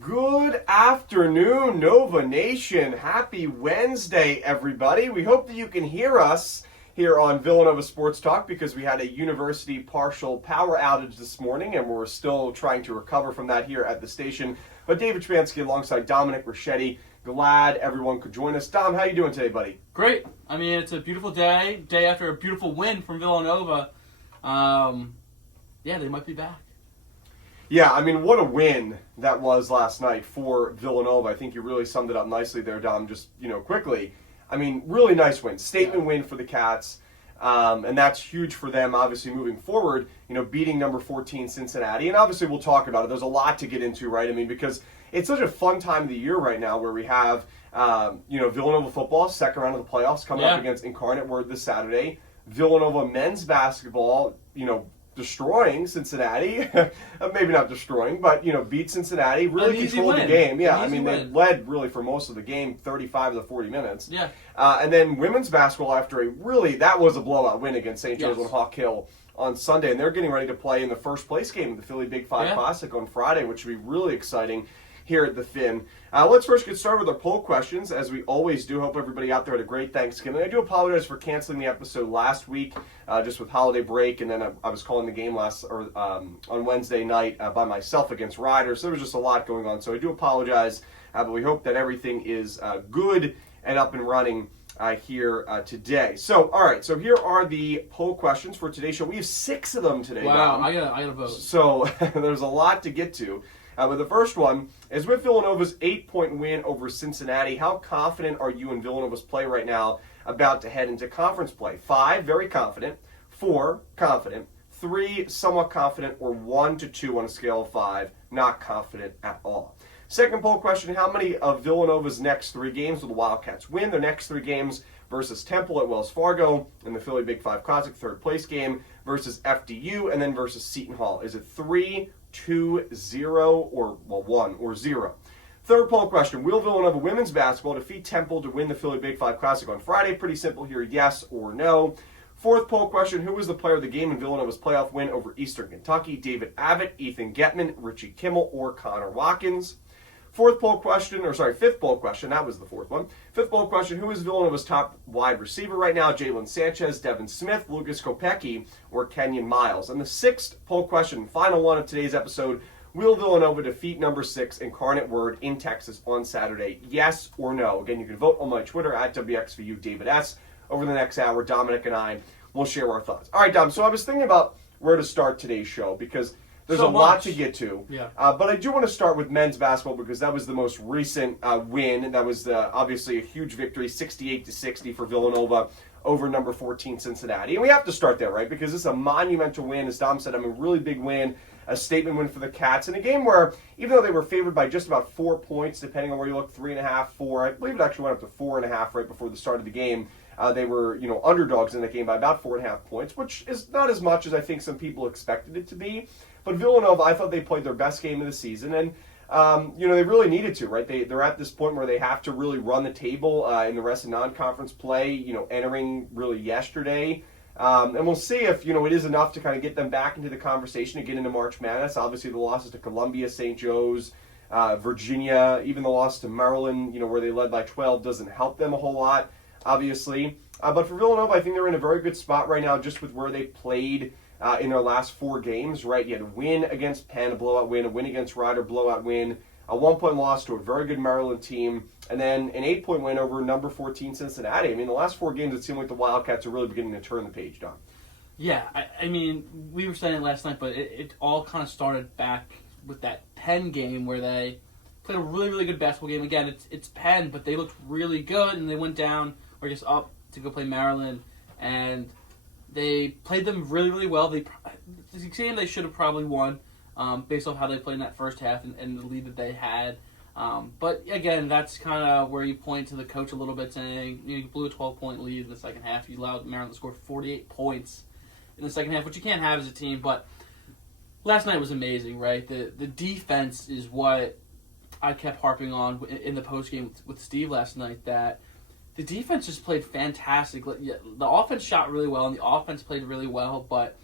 Good afternoon, Nova Nation. Happy Wednesday, everybody. We hope that you can hear us here on Villanova Sports Talk because we had a university partial power outage this morning and we're still trying to recover from that here at the station. But David Szczepanski alongside Dominic, Richetti, glad everyone could join us. Dom, how you doing today, buddy? Great. I mean, it's a beautiful day after a beautiful win from Villanova. They might be back. Yeah, I mean, what a win that was last night for Villanova. I think you really summed it up nicely there, Dom, just, quickly. I mean, really nice win. Statement win for the Cats, and that's huge for them, obviously, moving forward, beating number 14 Cincinnati. And obviously, we'll talk about it. There's a lot to get into, right? I mean, because it's such a fun time of the year right now where we have, Villanova football, second round of the playoffs, coming up against Incarnate Word this Saturday. Villanova men's basketball, destroying Cincinnati. Maybe not destroying, but, beat Cincinnati. Really controlled the game. Yeah, I mean, they led really for most of the game, 35 of the 40 minutes. Yeah. And then women's basketball after that was a blowout win against St. Joe's on Hawk Hill on Sunday. And they're getting ready to play in the first place game of the Philly Big Five Classic on Friday, which will be really exciting here at the Finn. Let's first get started with our poll questions, as we always do. Hope everybody out there had a great Thanksgiving. I do apologize for canceling the episode last week, just with holiday break, and then I was calling the game on Wednesday night by myself against Riders. So there was just a lot going on, so I do apologize, but we hope that everything is good and up and running here today. So, all right, so here are the poll questions for today's show. We have 6 of them today. Wow, I gotta vote. So there's a lot to get to. But the first one is with Villanova's 8-point win over Cincinnati. How confident are you in Villanova's play right now about to head into conference play? 5, very confident. 4, confident. 3, somewhat confident. Or 1 to 2 on a scale of 5, not confident at all. Second poll question, how many of Villanova's next 3 games will the Wildcats win? Their next 3 games versus Temple at Wells Fargo in the Philly Big Five Classic, third place game, versus FDU, and then versus Seton Hall. Is it 3, 2, 0, or 1 or 0? Third poll question, will Villanova women's basketball defeat Temple to win the Philly Big Five Classic on Friday? Pretty simple here, yes or no. Fourth poll question, who was the player of the game in Villanova's playoff win over Eastern Kentucky? David Abbott, Ethan Getman, Richie Kimmel, or Connor Watkins? Fifth poll question, that was the fourth one. Fifth poll question, who is Villanova's top wide receiver right now? Jalen Sanchez, Devin Smith, Lucas Kopecki, or Kenyon Miles? And the sixth poll question, final one of today's episode, will Villanova defeat number 6 Incarnate Word in Texas on Saturday? Yes or no? Again, you can vote on my Twitter at WXVU David S. Over the next hour, Dominic and I will share our thoughts. All right, Dom, so I was thinking about where to start today's show because there's a lot to get to. Yeah. But I do want to start with men's basketball because that was the most recent win. And that was obviously a huge victory, 68-60 for Villanova over number 14 Cincinnati. And we have to start there, right? Because this is a monumental win. As Dom said, a really big win, a statement win for the Cats in a game where, even though they were favored by just about 4 points, depending on where you look, 3.5, 4, I believe it actually went up to 4.5 right before the start of the game. They were, underdogs in that game by about 4.5 points, which is not as much as I think some people expected it to be. But Villanova, I thought they played their best game of the season, and they really needed to, right? They're at this point where they have to really run the table in the rest of non-conference play. Entering really yesterday, and we'll see if it is enough to kind of get them back into the conversation and get into March Madness. Obviously, the losses to Columbia, St. Joe's, Virginia, even the loss to Maryland, where they led by 12, doesn't help them a whole lot, obviously. But for Villanova, I think they're in a very good spot right now, just with where they played in their last 4 games, right? You had a win against Penn, a blowout win, a win against Rider, blowout win, a 1-point loss to a very good Maryland team, and then an 8-point win over number 14 Cincinnati. I mean, the last 4 games, it seemed like the Wildcats are really beginning to turn the page, Don. Yeah, I mean, we were saying it last night, but it all kind of started back with that Penn game where they played a really, really good basketball game. Again, it's Penn, but they looked really good, and they went down, or just up, to go play Maryland, and they played them really, really well. The game they should have probably won based off how they played in that first half and the lead that they had. But, again, that's kind of where you point to the coach a little bit, saying you blew a 12-point lead in the second half. You allowed Maryland to score 48 points in the second half, which you can't have as a team. But last night was amazing, right? The defense is what I kept harping on in the postgame with Steve last night, that the defense just played fantastic. The offense shot really well, and the offense played really well, but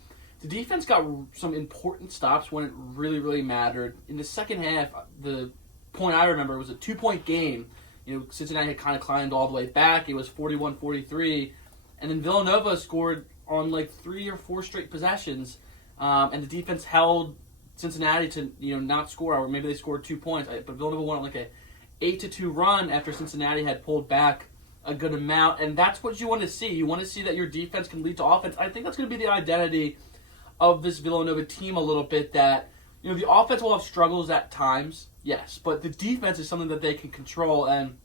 the defense got some important stops when it really, really mattered. In the second half, the point I remember, it was a 2-point game. Cincinnati had kind of climbed all the way back. It was 41-43. And then Villanova scored on like 3 or 4 straight possessions. And the defense held Cincinnati to not score, or maybe they scored 2 points. But Villanova won on like a 8-2 run after Cincinnati had pulled back a good amount. And that's what you want to see. You want to see that your defense can lead to offense. I think that's going to be the identity of this Villanova team a little bit, that the offense will have struggles at times, yes, but the defense is something that they can control. And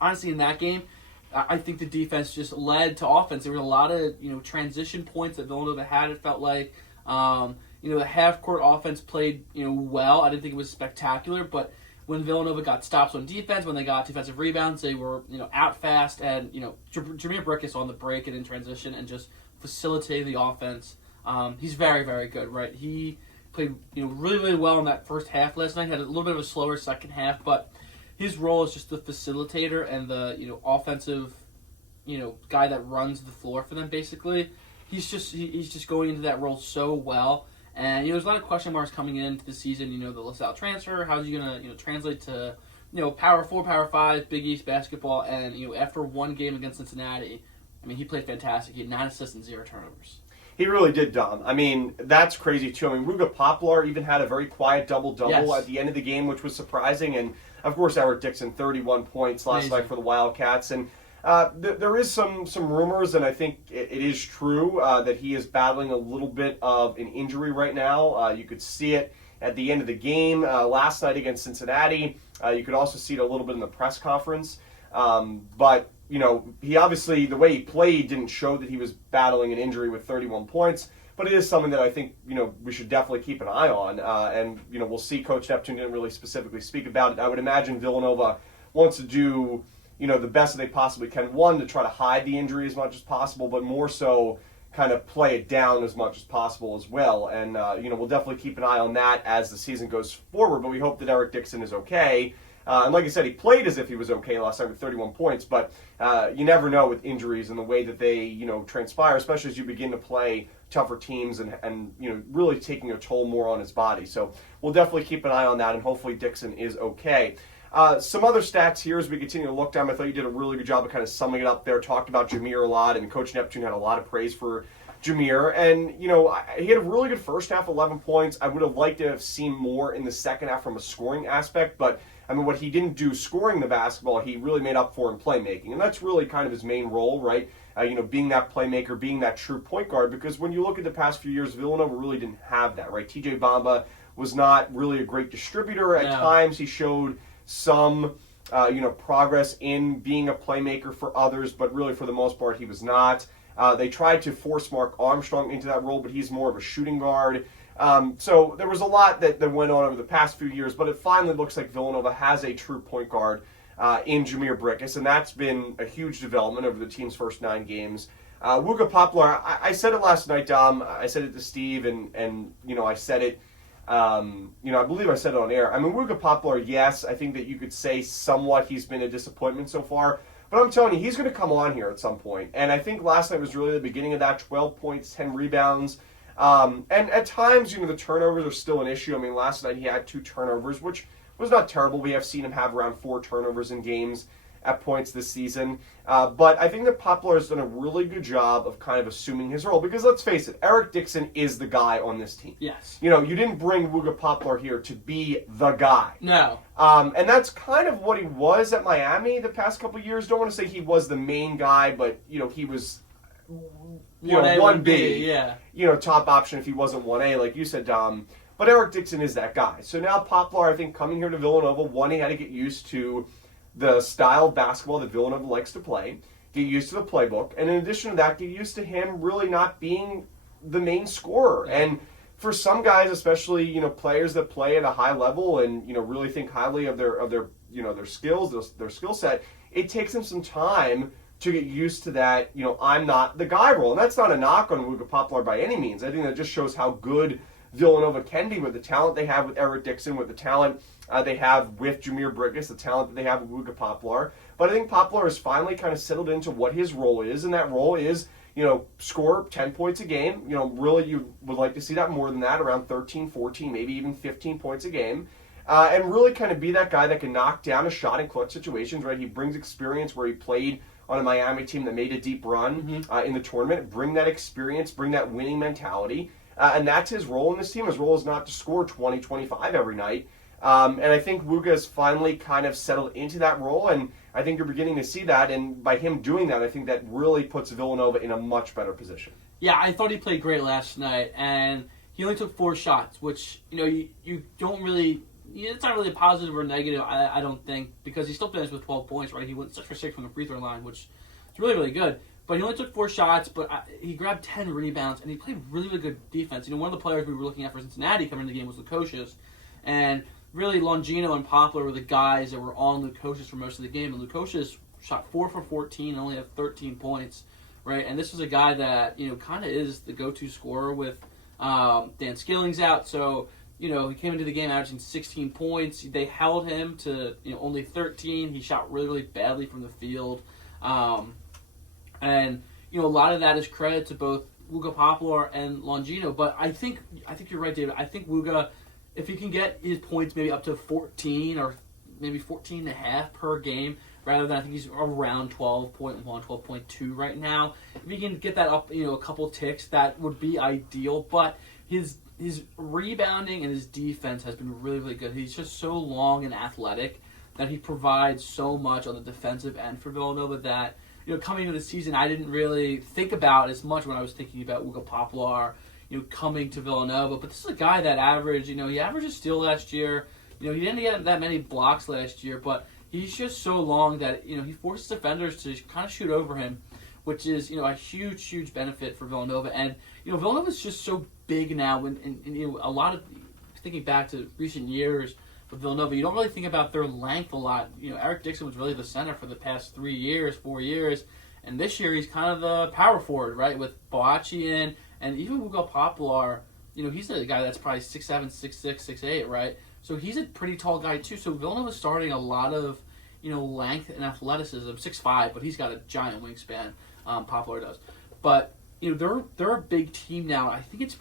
honestly, in that game, I think the defense just led to offense. There were a lot of transition points that Villanova had. It felt like the half court offense played well. I didn't think it was spectacular, but when Villanova got stops on defense, when they got defensive rebounds, they were out fast, and Jameer Brickus on the break and in transition and just facilitating the offense. He's very, very good, right? He played really, really well in that first half last night. Had a little bit of a slower second half, but his role is just the facilitator and the offensive guy that runs the floor for them. Basically, he's just going into that role so well. And there's a lot of question marks coming into the season. The LaSalle transfer, how's he gonna translate to Power 4, Power 5, Big East basketball? And after one game against Cincinnati, he played fantastic. He had 9 assists and 0 turnovers. He really did, Dom. That's crazy, too. Ruga Poplar even had a very quiet double-double at the end of the game, which was surprising. And, of course, Eric Dixon, 31 points last night for the Wildcats. And there is some rumors, and I think it is true, that he is battling a little bit of an injury right now. You could see it at the end of the game last night against Cincinnati. You could also see it a little bit in the press conference. But he obviously, the way he played didn't show that he was battling an injury with 31 points, but it is something that I think, we should definitely keep an eye on. And we'll see. Coach Neptune didn't really specifically speak about it. I would imagine Villanova wants to do, the best that they possibly can. One, to try to hide the injury as much as possible, but more so kind of play it down as much as possible as well. And, we'll definitely keep an eye on that as the season goes forward, but we hope that Eric Dixon is okay. And like I said, he played as if he was okay last night with 31 points, but you never know with injuries and the way that they, transpire, especially as you begin to play tougher teams and really taking a toll more on his body. So we'll definitely keep an eye on that, and hopefully Dixon is okay. Some other stats here as we continue to look down. I thought you did a really good job of kind of summing it up there, talked about Jameer a lot, and Coach Neptune had a lot of praise for Jameer. And, he had a really good first half, 11 points. I would have liked to have seen more in the second half from a scoring aspect, but what he didn't do scoring the basketball, he really made up for in playmaking. And that's really kind of his main role, right? Being that playmaker, being that true point guard. Because when you look at the past few years, Villanova really didn't have that, right? TJ Bamba was not really a great distributor. At times, he showed some, progress in being a playmaker for others, but really for the most part, he was not. They tried to force Mark Armstrong into that role, but he's more of a shooting guard. So there was a lot that went on over the past few years, but it finally looks like Villanova has a true point guard in Jameer Brickus, and that's been a huge development over the team's first 9 games. Wuga Poplar, I said it last night, Dom. I said it to Steve, and I said it, I believe I said it on air. Wuga Poplar, yes, I think that you could say somewhat he's been a disappointment so far, but I'm telling you, he's going to come on here at some point. And I think last night was really the beginning of that, 12 points, 10 rebounds. And at times, the turnovers are still an issue. Last night he had 2 turnovers, which was not terrible. We have seen him have around 4 turnovers in games at points this season. But I think that Poplar has done a really good job of kind of assuming his role. Because let's face it, Eric Dixon is the guy on this team. Yes. You didn't bring Wuga Poplar here to be the guy. No. And that's kind of what he was at Miami the past couple of years. Don't want to say he was the main guy, but, he was... 1A, 1B, yeah. Top option if he wasn't 1A, like you said, Dom. But Eric Dixon is that guy. So now Poplar, I think, coming here to Villanova, one, he had to get used to the style of basketball that Villanova likes to play, get used to the playbook, and in addition to that, get used to him really not being the main scorer. And for some guys, especially, players that play at a high level and, really think highly of their skills, their skill set, it takes them some time to get used to that, I'm not the guy role. And that's not a knock on Wuga Poplar by any means. I think that just shows how good Villanova can be with the talent they have with Eric Dixon, with the talent they have with Jameer Brickus, the talent that they have with Wuga Poplar. But I think Poplar has finally kind of settled into what his role is, and that role is, score 10 points a game. Really you would like to see that more than that, around 13, 14, maybe even 15 points a game. and really kind of be that guy that can knock down a shot in clutch situations, right? He brings experience where he played on a Miami team that made a deep run in the tournament. Bring that experience, bring that winning mentality, and that's his role in this team. His role is not to score 20, 25 every night. And I think Wooga has finally kind of settled into that role, and I think you're beginning to see that, and by him doing that, I think that really puts Villanova in a much better position. Yeah, I thought he played great last night, and he only took 4 shots, which, you don't really, it's not really a positive or negative, I don't think, because he still finished with 12 points, right? He went 6 for 6 from the free throw line, which is really, really good. But he only took 4 shots, but he grabbed 10 rebounds, and he played really, really good defense. One of the players we were looking at for Cincinnati coming into the game was Lukosius, and really, Longino and Poplar were the guys that were on Lukosius for most of the game. And Lukosius shot 4 for 14 and only had 13 points, right? And this was a guy that, kind of is the go-to scorer with Dan Skilling's out. So, he came into the game averaging 16 points. They held him to, only 13. He shot really, really badly from the field. And, a lot of that is credit to both Wooga Poplar and Longino. But I think you're right, David. I think Wooga, if he can get his points maybe up to 14 or maybe 14 and a half per game, rather than I think he's around 12.1, 12.2 right now. If he can get that up, a couple ticks, that would be ideal. But his rebounding and his defense has been really, really good. He's just so long and athletic that he provides so much on the defensive end for Villanova that, coming into the season, I didn't really think about as much when I was thinking about Wooga Poplar, coming to Villanova. But this is a guy that averaged, he averaged a steal last year. He didn't get that many blocks last year, but he's just so long that, he forces defenders to kind of shoot over him, which is, a huge, huge benefit for Villanova. And, Villanova's just so big now, and a lot of, thinking back to recent years with Villanova, you don't really think about their length a lot. Eric Dixon was really the center for the past 4 years, and this year he's kind of the power forward, right, with Boachi in. And even Wooga Poplar, he's a guy that's probably 6'7", 6'6", 6'8", right? So he's a pretty tall guy too. So Villanova's starting a lot of, length and athleticism. 6'5", but he's got a giant wingspan. Poplar does. But, they're a big team now. I think it's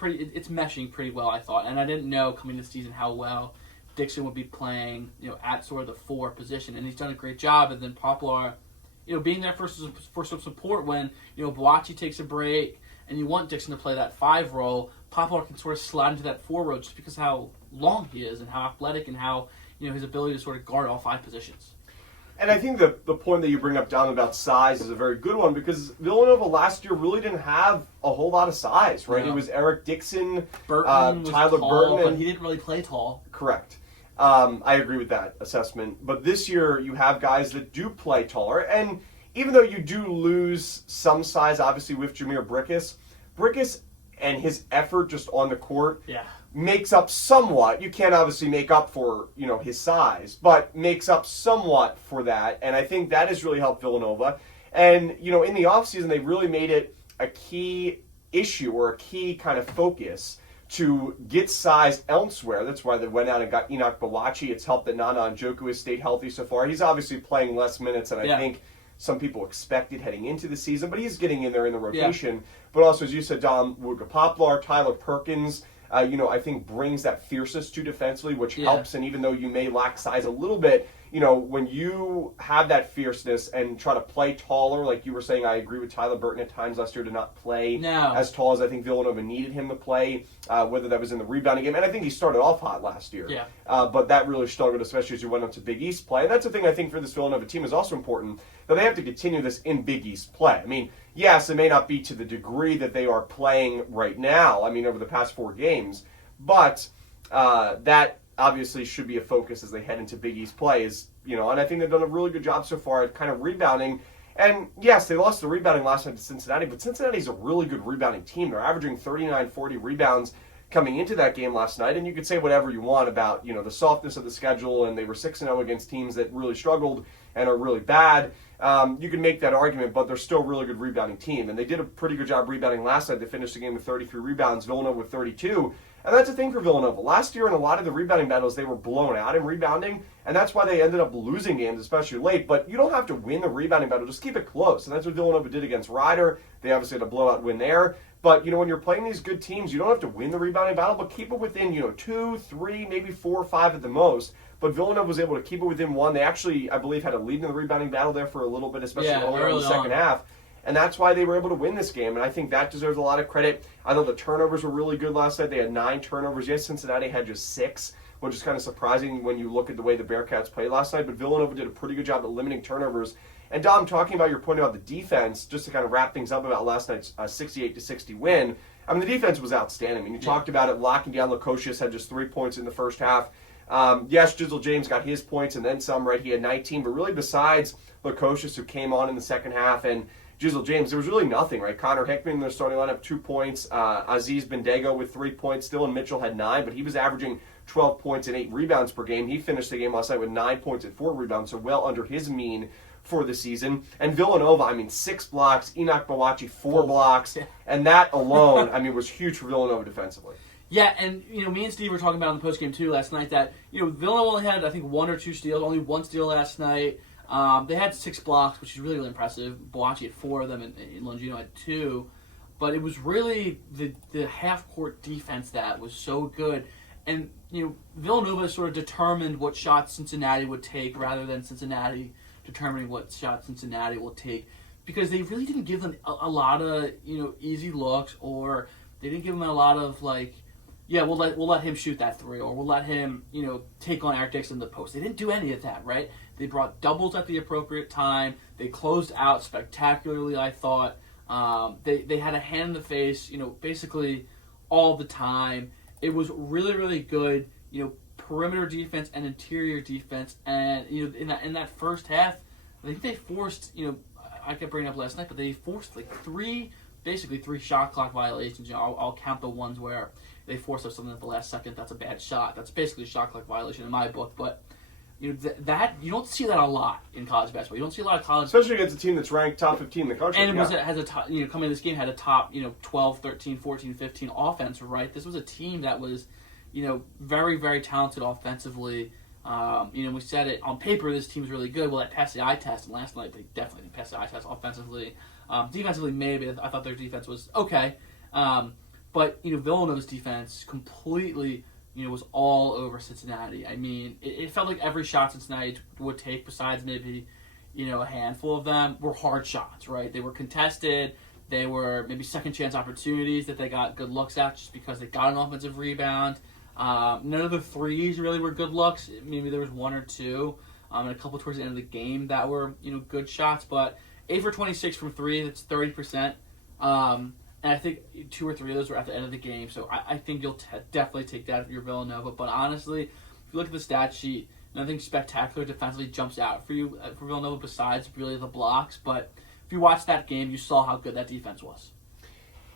meshing pretty well, I thought. And I didn't know coming this season how well Dixon would be playing, at sort of the 4 position. And he's done a great job. And then Poplar, being there for some support when, Boachi takes a break, and you want Dixon to play that 5 role, Poplar can sort of slide into that 4 role just because how long he is and how athletic and how, his ability to sort of guard all 5 positions. And I think the point that you bring up, Dom, about size is a very good one because Villanova last year really didn't have a whole lot of size, right? Yeah. It was Eric Dixon, Tyler Burton. But he didn't really play tall. Correct. I agree with that assessment. But this year you have guys that do play taller, and even though you do lose some size, obviously, with Jameer Brickus and his effort just on the court makes up somewhat. You can't obviously make up for, his size, but makes up somewhat for that. And I think that has really helped Villanova. And, in the offseason, they really made it a key issue or a key kind of focus to get size elsewhere. That's why they went out and got Enoch Boachi. It's helped that Nana Njoku has stayed healthy so far. He's obviously playing less minutes than I think some people expected heading into the season, but he's getting in there in the rotation. Yeah. But also, as you said, Dom, Wooga Poplar, Tyler Perkins, I think brings that fierceness to defensively, which helps. And even though you may lack size a little bit, when you have that fierceness and try to play taller, like you were saying, I agree with Tyler Burton at times last year to not play as tall as I think Villanova needed him to play, whether that was in the rebounding game. And I think he started off hot last year. Yeah. But that really struggled, especially as you went up to Big East play. And that's the thing I think for this Villanova team is also important, that they have to continue this in Big East play. I mean, yes, it may not be to the degree that they are playing right now, over the past 4 games, but that obviously should be a focus as they head into Big East play, and I think they've done a really good job so far at kind of rebounding. And yes, they lost the rebounding last night to Cincinnati, but Cincinnati's a really good rebounding team. They're averaging 39, 40 rebounds coming into that game last night, and you could say whatever you want about, the softness of the schedule, and they were 6-0 against teams that really struggled and are really bad. You can make that argument, but they're still a really good rebounding team, and they did a pretty good job rebounding last night. They finished the game with 33 rebounds, Villanova with 32. And that's the thing for Villanova. Last year in a lot of the rebounding battles, they were blown out in rebounding, and that's why they ended up losing games, especially late. But you don't have to win the rebounding battle. Just keep it close. And that's what Villanova did against Rider. They obviously had a blowout win there. But, when you're playing these good teams, you don't have to win the rebounding battle, but keep it within, 2, 3, maybe 4 or 5 at the most. But Villanova was able to keep it within 1. They actually, I believe, had a lead in the rebounding battle there for a little bit, especially early in the second half. And that's why they were able to win this game. And I think that deserves a lot of credit. I thought the turnovers were really good last night. They had 9 turnovers. Yes, Cincinnati had just 6, which is kind of surprising when you look at the way the Bearcats played last night. But Villanova did a pretty good job at limiting turnovers. And Dom, talking about your point about the defense, just to kind of wrap things up about last night's 68-60 win, I mean, the defense was outstanding. I mean, you talked about it, locking down Lukosius, had just 3 points in the first half. Yes, Jizzle James got his points and then some, right? He had 19. But really, besides Lukosius, who came on in the second half, and Jizzle James, there was really nothing, right? Connor Hickman in their starting lineup, 2 points. Aziz Bendego with 3 points. Dylan Mitchell had 9, but he was averaging 12 points and 8 rebounds per game. He finished the game last night with 9 points and 4 rebounds, so well under his mean for the season. And Villanova, I mean, 6 blocks. Enoch Bawachi, 4 blocks. And that alone, I mean, was huge for Villanova defensively. Yeah, and, me and Steve were talking about in the postgame, too, last night that, Villanova only had, I think, 1 or 2 steals, only 1 steal last night. They had 6 blocks, which is really, really impressive. Bawachi had 4 of them, and Longino had 2. But it was really the half-court defense that was so good. And, Villanova sort of determined what shots Cincinnati would take rather than Cincinnati determining what shots Cincinnati will take, because they really didn't give them a lot of easy looks, or they didn't give them a lot of we'll let him shoot that 3, or we'll let him take on Eric Dixon in the post. They didn't do any of that, right? They brought doubles at the appropriate time. They closed out spectacularly, I thought. They had a hand in the face, basically all the time. It was really, really good, perimeter defense and interior defense. And, in that first half, I think they forced, I kept bringing it up last night, but they forced 3 shot clock violations. I'll count the ones where they forced up something at the last second. That's a bad shot. That's basically a shot clock violation in my book. But that you don't see that a lot in college basketball. You don't see a lot of college, especially against a team that's ranked top 15 in the country. And it has a top, coming into this game had a top 12, 13, 14, 15 offense. Right, this was a team that was very, very talented offensively. We said it on paper. This team's really good. Well, that passed the eye test, and last night they definitely didn't pass the eye test offensively. Defensively, maybe I thought their defense was okay, but Villanova's defense completely was all over Cincinnati. I mean, it felt like every shot Cincinnati would take, besides maybe a handful of them, were hard shots. Right? They were contested. They were maybe second chance opportunities that they got good looks at just because they got an offensive rebound. None of the threes really were good looks. Maybe there was 1 or 2, and a couple towards the end of the game that were good shots. But 8 for 26 from 3, that's 30%. And I think 2 or 3 of those were at the end of the game. So I think you'll definitely take that if you're Villanova. But honestly, if you look at the stat sheet, nothing spectacular defensively jumps out for you for Villanova besides really the blocks. But if you watched that game, you saw how good that defense was.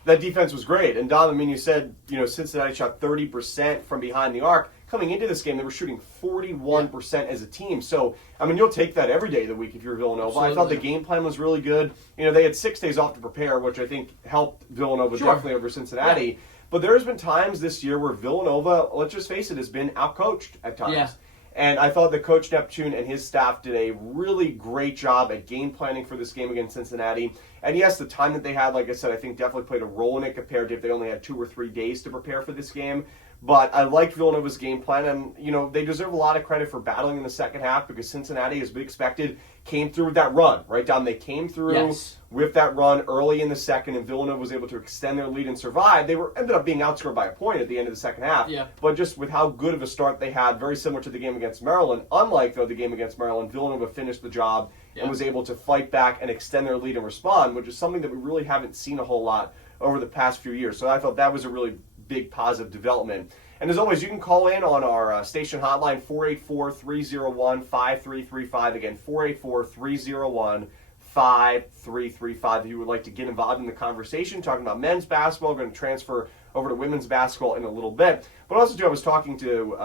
That defense was great. And Dom, I mean, you said, Cincinnati shot 30% from behind the arc. Coming into this game, they were shooting 41% as a team. So, I mean, you'll take that every day of the week if you're Villanova. Absolutely. I thought the game plan was really good. They had 6 days off to prepare, which I think helped Villanova definitely over Cincinnati. Yeah. But there's been times this year where Villanova, let's just face it, has been outcoached at times. Yeah. And I thought that Coach Neptune and his staff did a really great job at game planning for this game against Cincinnati. And yes, the time that they had, like I said, I think definitely played a role in it compared to if they only had 2 or 3 days to prepare for this game. But I liked Villanova's game plan, and they deserve a lot of credit for battling in the second half because Cincinnati, as we expected, came through with that run, right, Dom? They came through with that run early in the second, and Villanova was able to extend their lead and survive. They ended up being outscored by a point at the end of the second half, but just with how good of a start they had, very similar to the game against Maryland. Unlike, though, the game against Maryland, Villanova finished the job and was able to fight back and extend their lead and respond, which is something that we really haven't seen a whole lot over the past few years. So I thought that was a really big positive development. And as always, you can call in on our station hotline, 484-301-5335. Again, 484-301-5335. If you would like to get involved in the conversation, talking about men's basketball, we're going to transfer over to women's basketball in a little bit. But also, too, I was talking to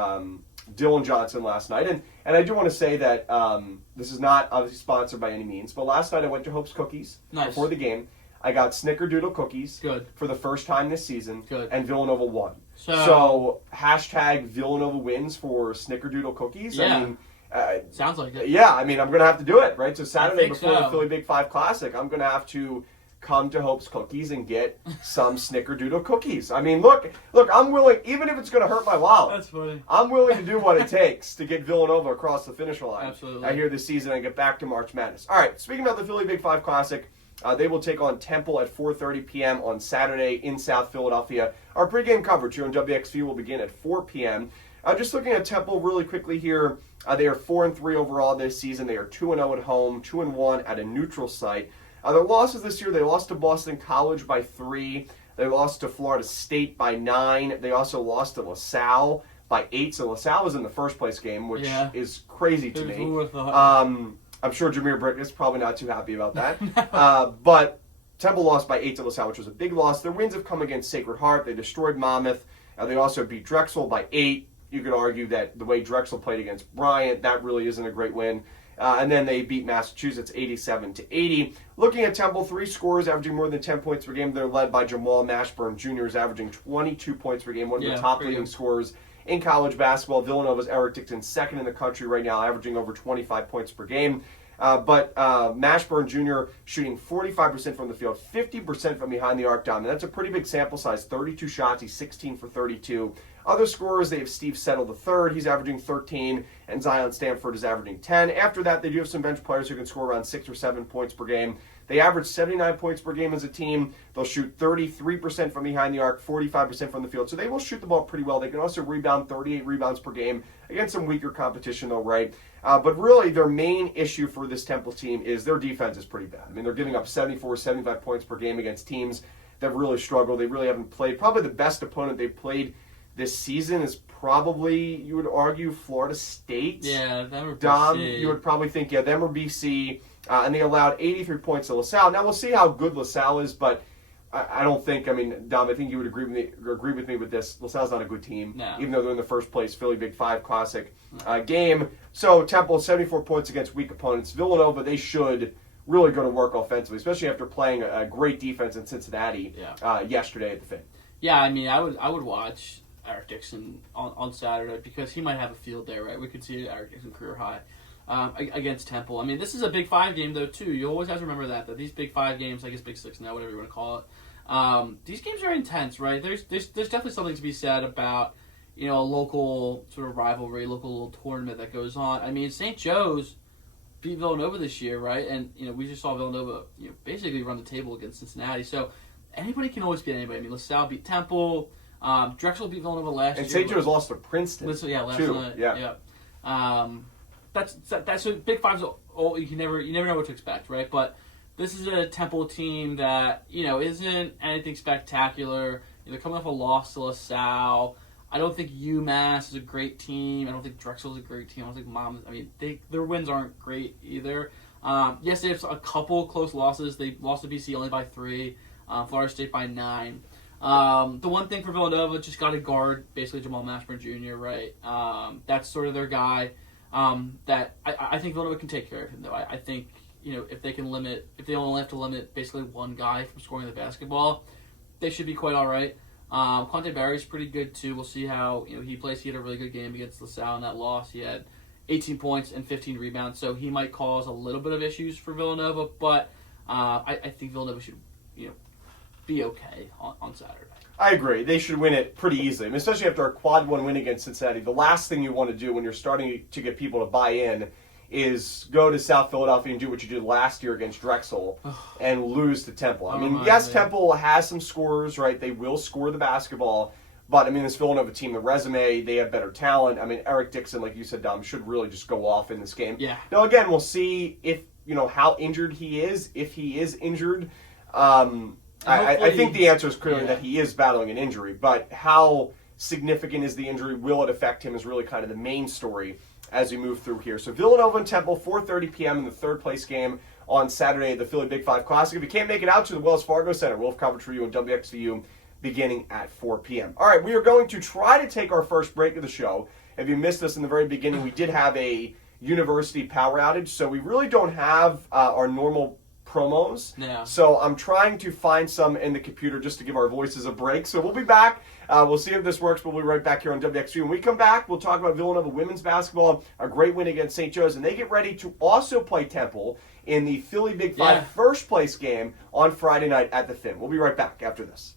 Dylan Johnson last night, and I do want to say that this is not obviously sponsored by any means, but last night I went to Hope's Cookies before the game. I got Snickerdoodle cookies. Good. For the first time this season. Good. And Villanova won. So hashtag Villanova wins for Snickerdoodle cookies. Yeah. I mean, sounds like it. Yeah, I mean, I'm going to have to do it, right? So Saturday before the so. Philly Big 5 Classic, I'm going to have to come to Hope's Cookies and get some Snickerdoodle cookies. I mean, look, I'm willing, even if it's going to hurt my wallet. That's funny. I'm willing to do what it takes to get Villanova across the finish line. Absolutely. I hear this season and get back to March Madness. All right, speaking about the Philly Big 5 Classic, they will take on Temple at 4:30 p.m. on Saturday in South Philadelphia. Our pregame coverage here on WXVU will begin at 4 p.m. Just looking at Temple really quickly here, they are 4-3 overall this season. They are 2-0 at home, 2-1 at a neutral site. Their losses this year, they lost to Boston College by 3. They lost to Florida State by 9. They also lost to LaSalle by 8. So LaSalle was in the first place game, which is crazy to me. Who would have thought? I'm sure Jameer Brick is probably not too happy about that. But Temple lost by 8 to LaSalle, which was a big loss. Their wins have come against Sacred Heart. They destroyed Monmouth. They also beat Drexel by 8. You could argue that the way Drexel played against Bryant, that really isn't a great win. And then they beat Massachusetts 87-80. Looking at Temple, 3 scorers averaging more than 10 points per game. They're led by Jamal Mashburn Jr., is averaging 22 points per game, one of the top leading scorers in college basketball. Villanova's Eric Dixon, second in the country right now, averaging over 25 points per game. But Mashburn Jr. shooting 45% from the field, 50% from behind the arc down. That's a pretty big sample size, 32 shots. He's 16 for 32. Other scorers, they have Steve Settle III. He's averaging 13, and Zion Stanford is averaging 10. After that, they do have some bench players who can score around 6 or 7 points per game. They average 79 points per game as a team. They'll shoot 33% from behind the arc, 45% from the field. So they will shoot the ball pretty well. They can also rebound, 38 rebounds per game against some weaker competition, though, right? But really, their main issue for this Temple team is their defense is pretty bad. I mean, they're giving up 74, 75 points per game against teams that really struggle. They really haven't played. Probably the best opponent they've played this season is probably, you would argue, Florida State. Yeah, them or BC. Dom, you would probably think, them or BC. And they allowed 83 points to LaSalle. Now, we'll see how good LaSalle is, but I don't think, Dom, I think you would agree with me with this. LaSalle's not a good team, even though they're in the first place Philly Big 5 Classic game. So Temple, 74 points against weak opponents. Villanova, they should really go to work offensively, especially after playing a great defense in Cincinnati yesterday at the Fin. Yeah, I would watch Eric Dixon on Saturday because he might have a field day, right? We could see Eric Dixon career high against Temple. This is a Big 5 game, though, too. You always have to remember that these Big 5 games, I guess Big 6 now, whatever you want to call it, these games are intense, right? There's definitely something to be said about, a local sort of rivalry, local little tournament that goes on. St. Joe's beat Villanova this year, right? And, we just saw Villanova, basically run the table against Cincinnati. So anybody can always beat anybody. LaSalle beat Temple. Drexel beat Villanova last year. And St. Joe's lost to Princeton. Last too. night. Yeah. That's what Big 5's. You never know what to expect, right? But this is a Temple team that isn't anything spectacular. They're coming off a loss to LaSalle. I don't think UMass is a great team. I don't think Drexel is a great team. I don't think Monmouth. Their wins aren't great either. Yes, they have a couple close losses. They lost to BC only by 3. Florida State by 9. The one thing for Villanova, just got to guard basically Jamal Mashburn Jr., right? That's sort of their guy. That I think Villanova can take care of him, though. I think, if they only have to limit basically one guy from scoring the basketball, they should be quite all right. Quante Barry's pretty good, too. We'll see how he plays. He had a really good game against LaSalle in that loss. He had 18 points and 15 rebounds, so he might cause a little bit of issues for Villanova, but I think Villanova should, be okay on Saturday. I agree. They should win it pretty easily, especially after a quad 1 win against Cincinnati. The last thing you want to do when you're starting to get people to buy in is go to South Philadelphia and do what you did last year against Drexel and lose to Temple. Temple has some scorers, right? They will score the basketball, but this Villanova team, the resume, they have better talent. Eric Dixon, like you said, Dom, should really just go off in this game. Yeah. Now, again, we'll see if how injured he is. If he is injured, I think the answer is clearly that he is battling an injury, but how significant is the injury? Will it affect him is really kind of the main story as we move through here. So Villanova and Temple, 4:30 p.m. in the third place game on Saturday at the Philly Big 5 Classic. If you can't make it out to the Wells Fargo Center, we'll have coverage for you on WXVU beginning at 4 p.m. All right, we are going to try to take our first break of the show. If you missed us in the very beginning, we did have a university power outage, so we really don't have our normal promos. Yeah. So I'm trying to find some in the computer just to give our voices a break. So we'll be back. We'll see if this works, but we'll be right back here on WXVU. When we come back, we'll talk about Villanova women's basketball, a great win against St. Joe's, and they get ready to also play Temple in the Philly Big Five first place game on Friday night at the Finn. We'll be right back after this.